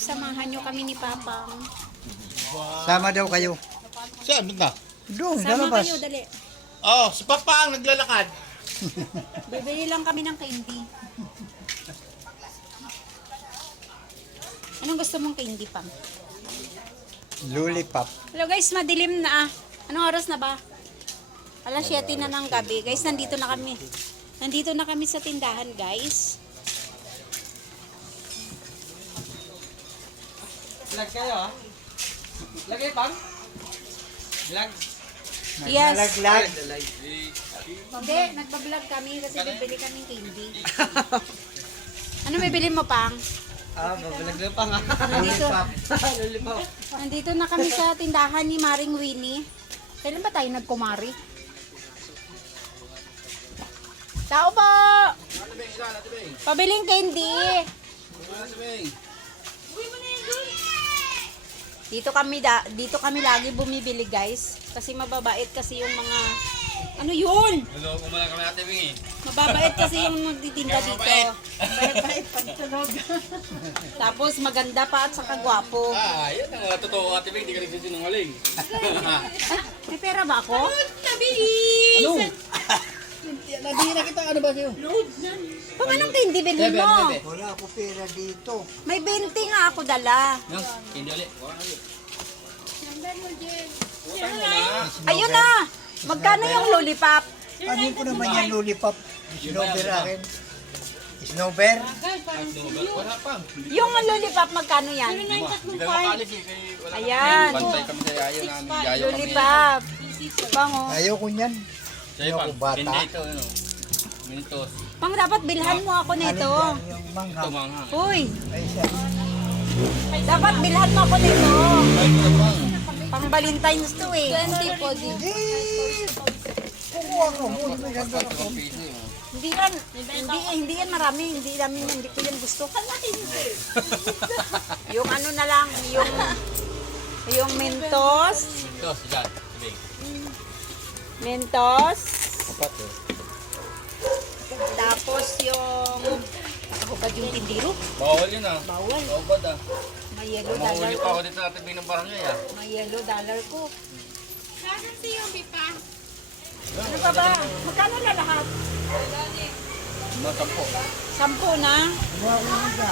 Samahan nyo kami ni Papang. Sama daw kayo. Saan? Ba't na? Doon, sa Sama labas. kayo, dali. Oh, si Papa ang naglalakad. Bibili lang kami ng candy. Anong gusto mong candy, Pang? Lollipop. Hello guys, madilim na ah. Anong oras na ba? Alas 7 na ng gabi. Guys, nandito na kami. Nandito na kami sa tindahan, guys. Vlog kayo ah? Vlog kayo pang? Vlog? Yes. Naglalaglag. Hindi, nagbablog kami kasi bibili kaming candy. Ano bibili mo, Pang? Ah, babalag na pang ah. Nandito, Lollipop. nandito na kami sa tindahan ni Maring Winnie. Kailan ba tayo nagkumari? Tao po! Pabiling candy! Dito kami lagi bumibili, guys. Kasi mababait kasi yung mga ano yun? Hello, kumala kami Ate Bing eh. Mababait kasi yung nagtitinda dito. Mababait pagtunog. Tapos maganda pa at saka gwapo. Ah, yan ang totoo Ate Bing, di ka nagsisinungaling. May pera ba ako? Ano? Hindi na kita, ano ba sa'yo? Pang anong candy bilhin mo? Wala ako pera dito. May 20 nga ako dala. No, hindi ulit. Ayun na! Magkano yung lollipop? Ano ko naman yan lollipop? Snowber akin. Snowber? Wala pa. Yung lollipop, magkano yan? Hindi na makalis eh. Wala Ayan. Bantay kami sa yayo namin. Yayo kami. Lollipop. Bango. Ayaw ko niyan. Sa'yo Ayoko, pang. bata. Hindi ito, ano. Minutos. Pang dapat bilhan mo ako nito. Alin yan, yung mangha. Ito, mga. Uy, Ay, siya. dapat bilhan mo ako nito. Ay, ito pang. Pang Valentine's to eh. 20 po, di. Kukuha ko. May ganda Ito ako. ang piso eh. Hindi yan marami. Hindi ko yan gusto. Yung ano na lang, yung Mentos. Ito, si Jan. Bing. Mentos. Kapat eh. Tapos yung nakahubad yung tindiro. Bawal yun ah. Bawal. Bawal ah. May yellow dollar Mahuli ko. pa ako dito sa Ate Bing ng barangay ah. May yellow dollar ko. Ano pa ba? Magkano na lahat? Masampo. 10 na. Kuha ko nila.